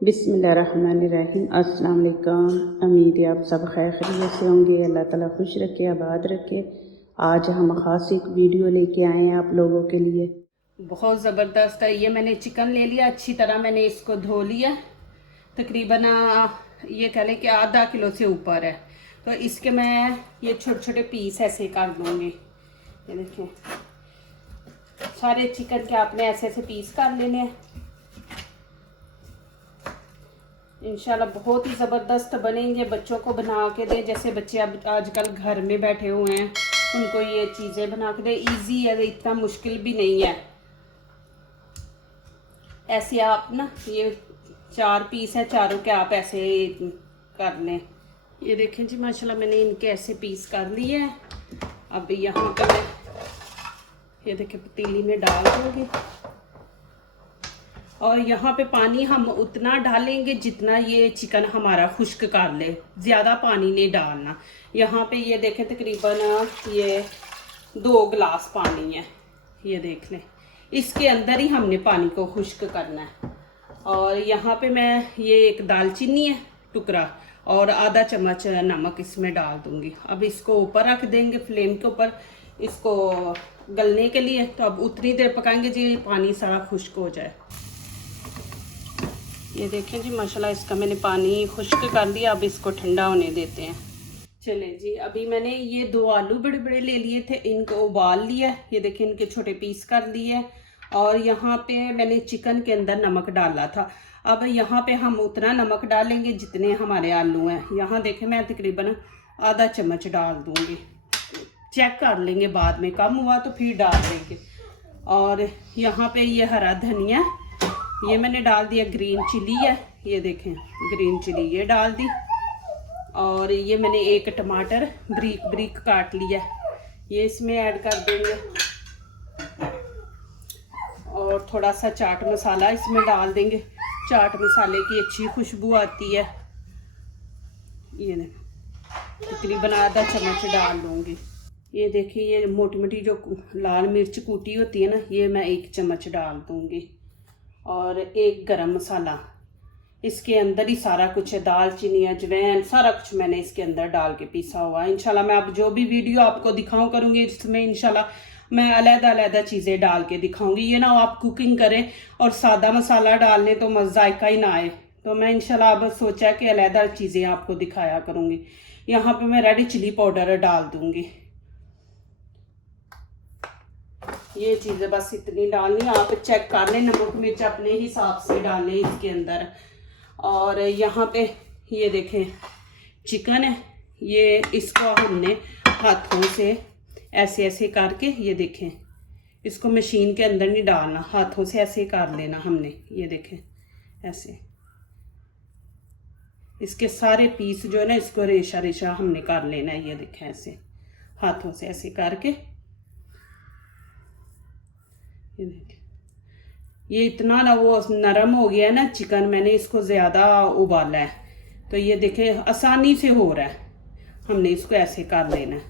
बिस्मिल्लाहिर्रहमानिर्रहीम। अस्सलाम वालेकुम। उम्मीद है आप सब खैर खैरियत से होंगे। अल्लाह ताला खुश रखे, आबाद रखे। आज हम ख़ास एक वीडियो लेके आए हैं आप लोगों के लिए। बहुत ज़बरदस्त है। ये मैंने चिकन ले लिया, अच्छी तरह मैंने इसको धो लिया। तकरीबन ये कह लें कि आधा किलो से ऊपर है। तो इसके मैं ये छोटे छोटे पीस ऐसे कर दूँगी। ये देखिए, सारे चिकन के आपने ऐसे ऐसे पीस कर लेने हैं। इंशाल्लाह बहुत ही ज़बरदस्त बनेंगे। बच्चों को बना के दें, जैसे बच्चे अब आजकल घर में बैठे हुए हैं, उनको ये चीज़ें बना के दें। ईजी है, इतना मुश्किल भी नहीं है। ऐसे आप ना, ये 4 पीस है, चारों के आप ऐसे कर लें। ये देखें जी, माशाल्लाह मैंने इनके ऐसे पीस कर लिए हैं। अब यहाँ पे मैं ये देखें पतीली में डाल दूँगी, और यहाँ पे पानी हम उतना डालेंगे जितना ये चिकन हमारा खुश्क कर ले, ज़्यादा पानी नहीं डालना। यहाँ पे ये देखें तकरीबन ये 2 गिलास पानी है। ये देख लें, इसके अंदर ही हमने पानी को खुश्क करना है। और यहाँ पे मैं ये एक दालचीनी है टुकड़ा और आधा चम्मच नमक इसमें डाल दूँगी। अब इसको ऊपर रख देंगे फ्लेम के ऊपर, इसको गलने के लिए। तो अब उतनी देर पकाएंगे जी पानी सारा खुश्क हो जाए। ये देखें जी, माशाल्लाह इसका मैंने पानी खुश्क कर लिया। अब इसको ठंडा होने देते हैं। चलें जी, अभी मैंने ये 2 आलू बड़े बड़े ले लिए थे, इनको उबाल लिया। ये देखें, इनके छोटे पीस कर लिए। और यहाँ पे मैंने चिकन के अंदर नमक डाला था। अब यहाँ पे हम उतना नमक डालेंगे जितने हमारे आलू हैं। यहाँ देखें, मैं तकरीबन आधा चम्मच डाल दूँगी। चेक कर लेंगे बाद में, कम हुआ तो फिर डाल देंगे। और यहाँ पे ये हरा धनिया ये मैंने डाल दिया। ग्रीन चिली है, ये देखें ग्रीन चिली ये डाल दी। और ये मैंने एक टमाटर ब्रीक ब्रीक काट लिया, ये इसमें ऐड कर देंगे। और थोड़ा सा चाट मसाला इसमें डाल देंगे, चाट मसाले की अच्छी खुशबू आती है। ये देखें तकरीबन आधा चम्मच डाल दूँगी। ये देखिए, ये मोटी मोटी जो लाल मिर्च कूटी होती है ना, ये मैं 1 चम्मच डाल दूँगी। और एक गरम मसाला, इसके अंदर ही सारा कुछ है। दालचीनी, अजवैन, सारा कुछ मैंने इसके अंदर डाल के पीसा हुआ है। इंशाल्लाह मैं अब जो भी वीडियो आपको दिखाऊं करूँगी, इसमें इंशाल्लाह मैं अलग-अलग चीज़ें डाल के दिखाऊंगी। ये ना आप कुकिंग करें और सादा मसाला डालने तो जायका ही ना आए। तो मैं इंशाल्लाह अब सोचा कि अलग चीज़ें आपको दिखाया करूँगी। यहाँ पर मैं रेड चिली पाउडर डाल दूँगी। ये चीज़ें बस इतनी डालनी, आप चेक कर लें, नमक मिर्च अपने हिसाब से डालें इसके अंदर। और यहाँ पे ये देखें चिकन है, ये इसको हमने हाथों से ऐसे ऐसे करके, ये देखें इसको मशीन के अंदर नहीं डालना, हाथों से ऐसे कर लेना हमने। ये देखें ऐसे इसके सारे पीस जो है ना, इसको रेशा रेशा हमने कर लेना है। ये देखें ऐसे हाथों से ऐसे करके, ये देखें ये इतना ना वो नरम हो गया है ना चिकन, मैंने इसको ज़्यादा उबाला है। तो ये देखें आसानी से हो रहा है, हमने इसको ऐसे कर लेना है।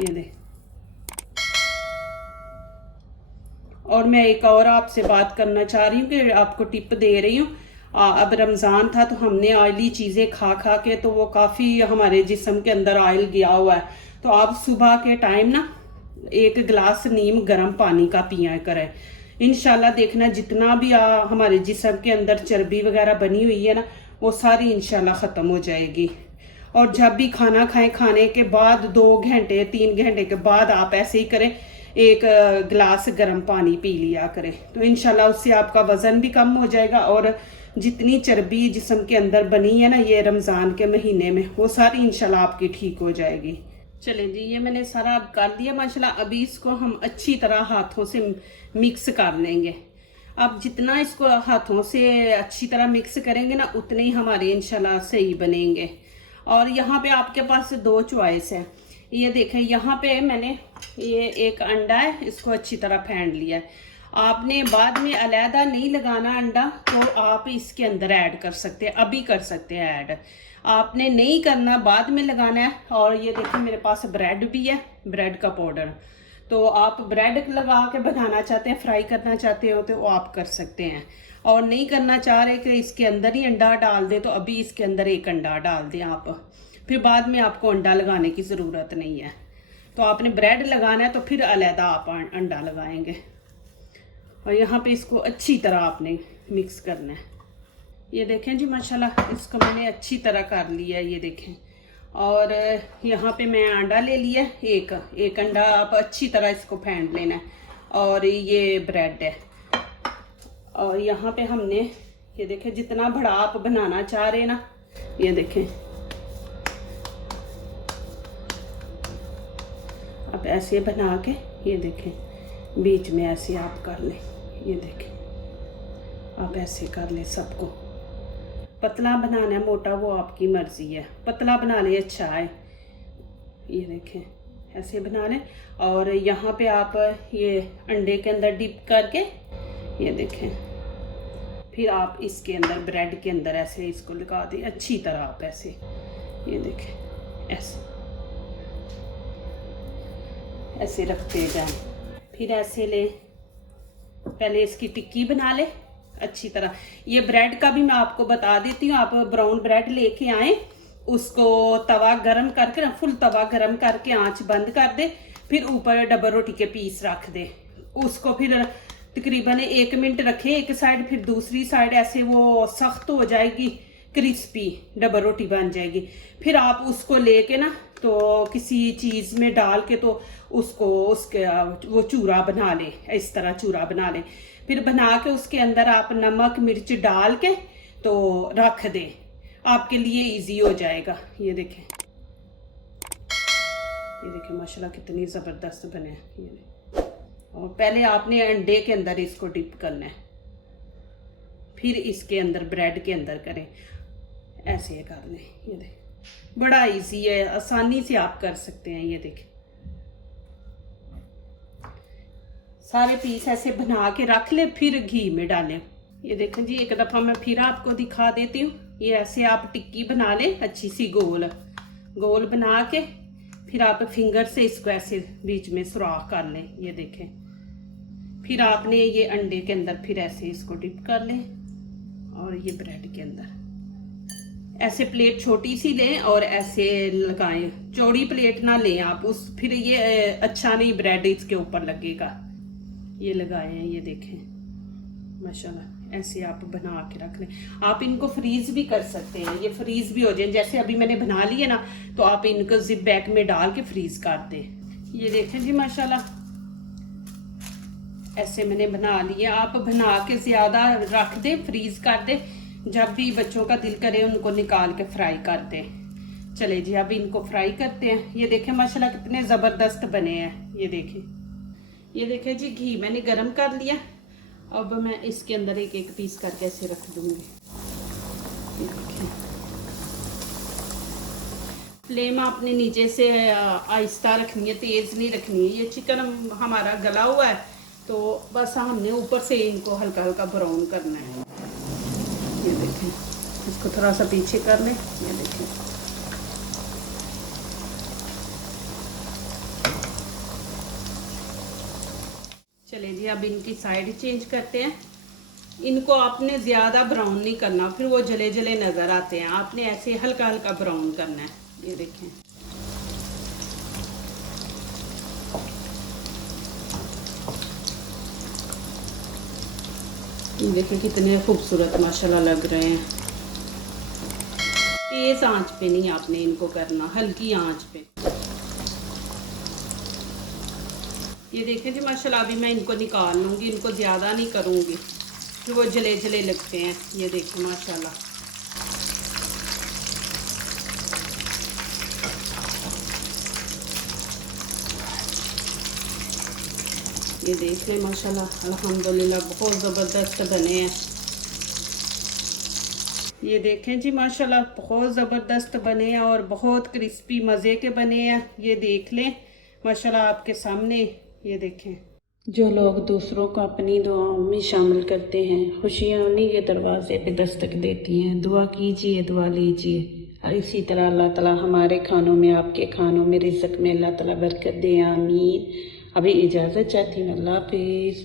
ये देख, और मैं एक और आपसे बात करना चाह रही हूँ कि आपको टिप दे रही हूँ। अब रमज़ान था तो हमने ऑयली चीज़ें खा खा के, तो वो काफ़ी हमारे जिस्म के अंदर ऑयल गया हुआ है। तो आप सुबह के टाइम ना 1 गिलास नीम गर्म पानी का पिया करें। इंशाल्लाह देखना जितना भी हमारे जिस्म के अंदर चर्बी वगैरह बनी हुई है ना, वो सारी इंशाल्लाह ख़त्म हो जाएगी। और जब भी खाना खाएं, खाने के बाद 2 घंटे 3 घंटे के बाद आप ऐसे ही करें, 1 गिलास गर्म पानी पी लिया करें। तो इंशाल्लाह उससे आपका वज़न भी कम हो जाएगा, और जितनी चर्बी जिस्म के अंदर बनी है ना ये रमज़ान के महीने में, वो सारी इंशाल्लाह आपकी ठीक हो जाएगी। चलें जी, ये मैंने सारा अब कर दिया माशाल्लाह। अभी इसको हम अच्छी तरह हाथों से मिक्स कर लेंगे। अब जितना इसको हाथों से अच्छी तरह मिक्स करेंगे ना, उतने ही हमारे इंशाल्लाह सही बनेंगे। और यहाँ पे आपके पास 2 चॉइस है। ये देखें, यहाँ पे मैंने ये एक अंडा है, इसको अच्छी तरह फेंट लिया है। आपने बाद में अलहदा नहीं लगाना अंडा, तो आप इसके अंदर ऐड कर सकते हैं, अभी कर सकते हैं ऐड। आपने नहीं करना, बाद में लगाना है। और ये देखिए मेरे पास ब्रेड भी है, ब्रेड का पाउडर। तो आप ब्रेड लगा के बनाना चाहते हैं, फ्राई करना चाहते हो, तो आप कर सकते हैं। और नहीं करना चाह रहे कि इसके अंदर ही अंडा डाल दे, तो अभी इसके अंदर एक अंडा डाल दें आप, फिर बाद में आपको अंडा लगाने की ज़रूरत नहीं है। तो आपने ब्रेड लगाना है तो फिर अलहदा आप अंडा लगाएंगे। और यहाँ पे इसको अच्छी तरह आपने मिक्स करना है। ये देखें जी माशाल्लाह इसको मैंने अच्छी तरह कर लिया है, ये देखें। और यहाँ पे मैं अंडा ले लिया, एक अंडा आप अच्छी तरह इसको फेंट लेना है। और ये ब्रेड है। और यहाँ पे हमने ये देखें जितना बड़ा आप बनाना चाह रहे हैं ना, ये देखें आप ऐसे बना के ये देखें बीच में ऐसे आप कर लें, ये देखें आप ऐसे कर लें सबको। पतला बनाना है मोटा वो आपकी मर्जी है, पतला बना ले अच्छा है, ये देखें ऐसे बना लें। और यहाँ पे आप ये अंडे के अंदर डिप करके ये देखें, फिर आप इसके अंदर ब्रेड के अंदर ऐसे इसको लगा दें अच्छी तरह आप ऐसे, ये देखें ऐसे रखते जाएं। फिर ऐसे ले, पहले इसकी टिक्की बना ले अच्छी तरह। ये ब्रेड का भी मैं आपको बता देती हूँ, आप ब्राउन ब्रेड लेके आए, उसको तवा गरम करके ना, फुल तवा गरम करके आंच बंद कर दे, फिर ऊपर डबल रोटी के पीस रख दे, उसको फिर तकरीबन 1 मिनट रखें एक साइड, फिर दूसरी साइड ऐसे वो सख्त हो जाएगी, क्रिस्पी डबल रोटी बन जाएगी। फिर आप उसको लेके ना तो किसी चीज़ में डाल के तो उसको उसके वो चूरा बना ले, इस तरह चूरा बना ले। फिर बना के उसके अंदर आप नमक मिर्च डाल के तो रख दे, आपके लिए इजी हो जाएगा। ये देखें माशाल्लाह कितनी ज़बरदस्त बने ये। और पहले आपने अंडे के अंदर इसको डिप करना है, फिर इसके अंदर ब्रेड के अंदर करें, ऐसे कर लें। ये देखें बड़ा इजी है, आसानी से आप कर सकते हैं। ये देखें सारे पीस ऐसे बना के रख ले, फिर घी में डालें। ये देखें जी एक दफ़ा मैं फिर आपको दिखा देती हूँ। ये ऐसे आप टिक्की बना लें अच्छी सी गोल बना के, फिर आप फिंगर से इसको ऐसे बीच में सुराख कर लें। ये देखें फिर आपने ये अंडे के अंदर फिर ऐसे इसको डिप कर लें, और ये ब्रेड के अंदर ऐसे प्लेट छोटी सी लें और ऐसे लगाएं, चौड़ी प्लेट ना लें आप, उस फिर ये अच्छा नहीं ब्रेड इसके ऊपर लगेगा। ये लगाए हैं, ये देखें माशाल्लाह ऐसे आप बना के रख लें। आप इनको फ्रीज भी कर सकते हैं, ये फ्रीज भी हो जाए, जैसे अभी मैंने बना लिए ना, तो आप इनको जिप बैग में डाल के फ्रीज कर दें। ये देखें जी माशाल्लाह ऐसे मैंने बना लिया। आप बना के ज़्यादा रख दें, फ्रीज कर दें, जब भी बच्चों का दिल करे उनको निकाल के फ्राई कर दें। चले जी अब इनको फ्राई करते हैं। ये देखें माशाल्लाह कितने ज़बरदस्त बने हैं। ये देखें जी घी मैंने गरम कर लिया, अब मैं इसके अंदर एक एक पीस करके ऐसे रख दूंगी। ये देखें फ्लेम आपने नीचे से आहिस्ता रखनी है, तेज़ नहीं रखनी है। ये चिकन हमारा गला हुआ है, तो बस हमने ऊपर से इनको हल्का हल्का ब्राउन करना है। ये देखें इसको थोड़ा सा पीछे कर लें। ये देखें चलें जी अब इनकी साइड चेंज करते हैं। इनको आपने ज़्यादा ब्राउन नहीं करना, फिर वो जले जले नज़र आते हैं। आपने ऐसे हल्का हल्का ब्राउन करना है। ये देखें ये देखें कितने खूबसूरत माशाल्लाह लग रहे हैं। तेज़ आंच पे नहीं आपने इनको करना, हल्की आंच पे। ये देखें जी माशाल्लाह अभी मैं इनको निकाल लूँगी, इनको ज़्यादा नहीं करूँगी, फिर वो जले जले लगते हैं। ये देखें माशाल्लाह ये देख लें माशाल्लाह अल्हम्दुलिल्लाह बहुत ज़बरदस्त बने हैं। ये देखें जी माशाल्लाह बहुत ज़बरदस्त बने हैं और बहुत क्रिस्पी मज़े के बने हैं। ये देख लें माशाल्लाह आपके सामने। ये देखें जो लोग दूसरों को अपनी दुआओं में शामिल करते हैं, खुशियाँ उन्हीं के दरवाजे पे दस्तक देती हैं। दुआ कीजिए, दुआ लीजिए, और इसी तरह अल्लाह ताला हमारे खानों में, आपके खानों में, रिज़्क़ में अल्लाह ताला बरकत दे। आमीन। अभी इजाज़त चाहती हूँ। अल्लाह हाफ़िज़।